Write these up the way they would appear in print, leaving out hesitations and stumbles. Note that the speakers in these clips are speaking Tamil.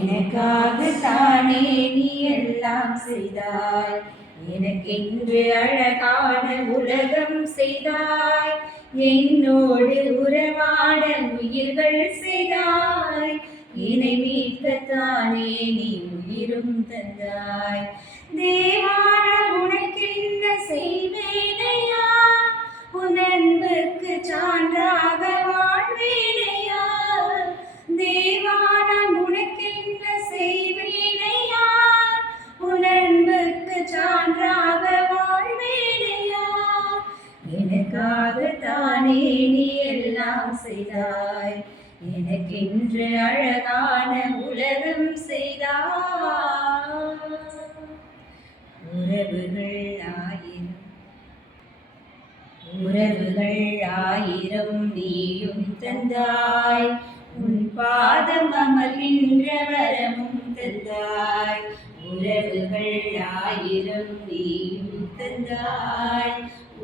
எனக்காகத்தானே நீ எல்லாம் செய்தாய், எனக்கென்று அழகான உலகம் செய்தாய், என்னோடு உறவாட உயிர்கள் செய்தாய், என்னை மீட்கத்தானே நீ உயிரும் தந்தாய். தேவான உனக்கென்ன செய்வேனையா, உன் அன்புக்கு சான்றாக வாழ்வேனையா. தேவான உனக்கென்ன செய்வேனையா, உன் அன்புக்கு சான்றாக வாழ்வேனையா. எனக்காகத்தானே நீ எல்லாம் செய்தாய், எனக்கென்று அழகான உலகம் செய்தாய். உறவுகள் ஆயிரம் நீயும் தந்தாய், உன் பாதம் அமர்கின்ற வரமும் தந்தாய். உறவுகள் ஆயிரம் நீயும் தந்தாய்,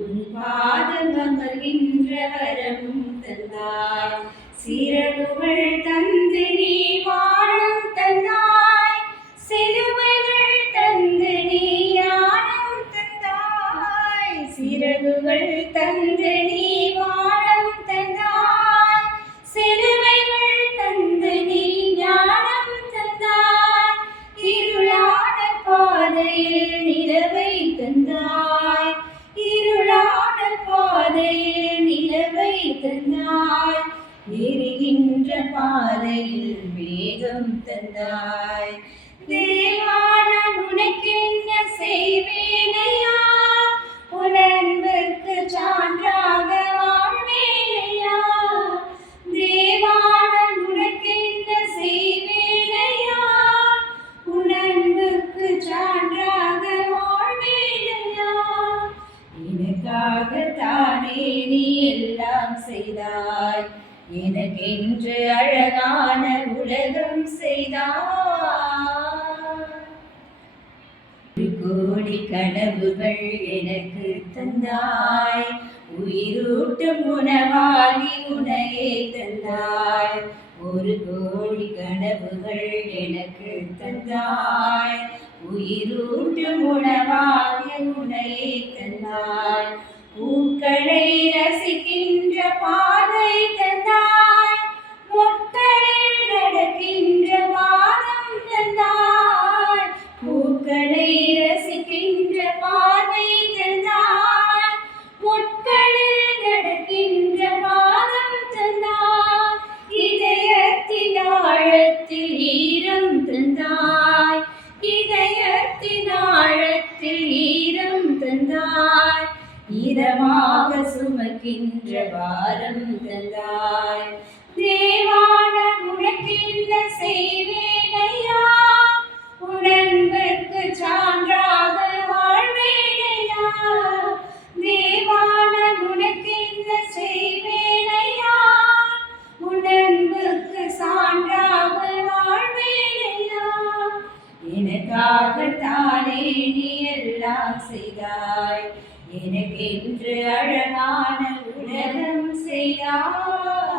உன் பாதம் அமர்கின்ற வரமும் தந்தாய். சிறகுகள் தந்து நீ வானம் தந்தாய், சிலுவைகள் தந்து நீ ஞானம் தந்தாய். சிறகுகள் தந்து நீ வானம் தந்தாய், சிலுவைகள் தந்து நீ ஞானம் தந்தாய். இருளான பாதையில் நிலவை தந்தாய், இருளான பாதையில் நிலவை தந்தாய். எரிகின்ற பாதையில் வேகம் தந்தாய். தேவான உனக்கென்ன செய்வேனையா, உன் அன்புக்கு சான்றாக வாழ்வேனையா. தேவான உனக்கென்ன செய்வேனையா, உன் அன்புக்கு சான்றாக வாழ்வேனையா. எனக்காகத்தானே நீ எல்லாம் செய்தாய், எனக்கென்று அழகான உலகம் செய்தாய். கோடி கனவுகள் எனக்கு தந்தாய், உயிரூட்டும் உணவாகி உனையே தந்தாய். ஒரு கோடி கனவுகள் எனக்கு தந்தாய், உயிரூட்டும் உணவாகி உனையே தந்தாய். பூக்களை ரசிக்கின்ற பாதை தந்தாய், முட்களில் நடக்கின்ற பாதம் தந்தாய். பூக்களை ரசிக்கின்ற பாதை தந்தாய், முட்களில் நடக்கின்ற பாதம் தந்தாய். இதயத்தின் ஆழத்தில் ஈரம் தந்தாய், இதயத்தின் ஆழத்தில் ஈரம் தந்தாய். இதமாக சுமக்கின்ற பாரம் தந்தாய். தேவான உனக்கென்ன செய்வேனையா, உன் அன்புக்கு சான்றாக வாழ்வேனையா. தேவான உனக்கென்ன செய்வேனையா, உன் அன்புக்கு சான்றாக வாழ்வேனையா. எனக்காகத்தானே நீ எல்லாம் செய்தாய், எனக்கென்று அழகான உலகம் செய்தாய்.